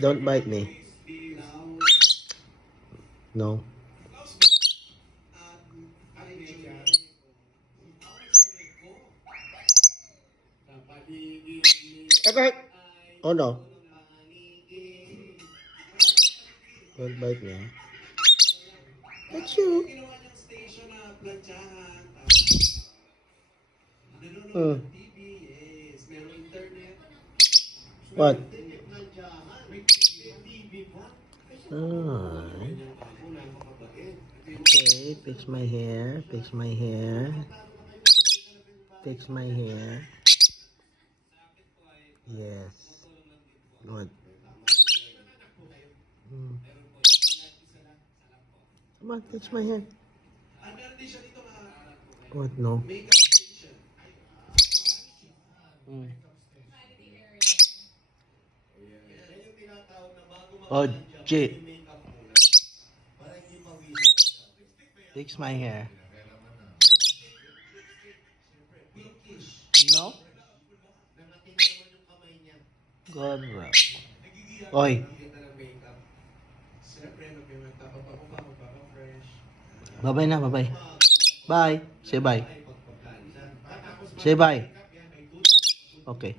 Don't bite me. No. Okay. Oh no. Don't bite me. That's you. Hmm. What? Alright. Okay, fix my hair, fix my hair, fix my hair. Yes. What? Hmm. Come on, fix my hair. What? No. Hmm. Oh, Jay. Fix my hair. No? God. Oi. Bye-bye na, bye-bye. Bye. Say bye. Say bye. Okay.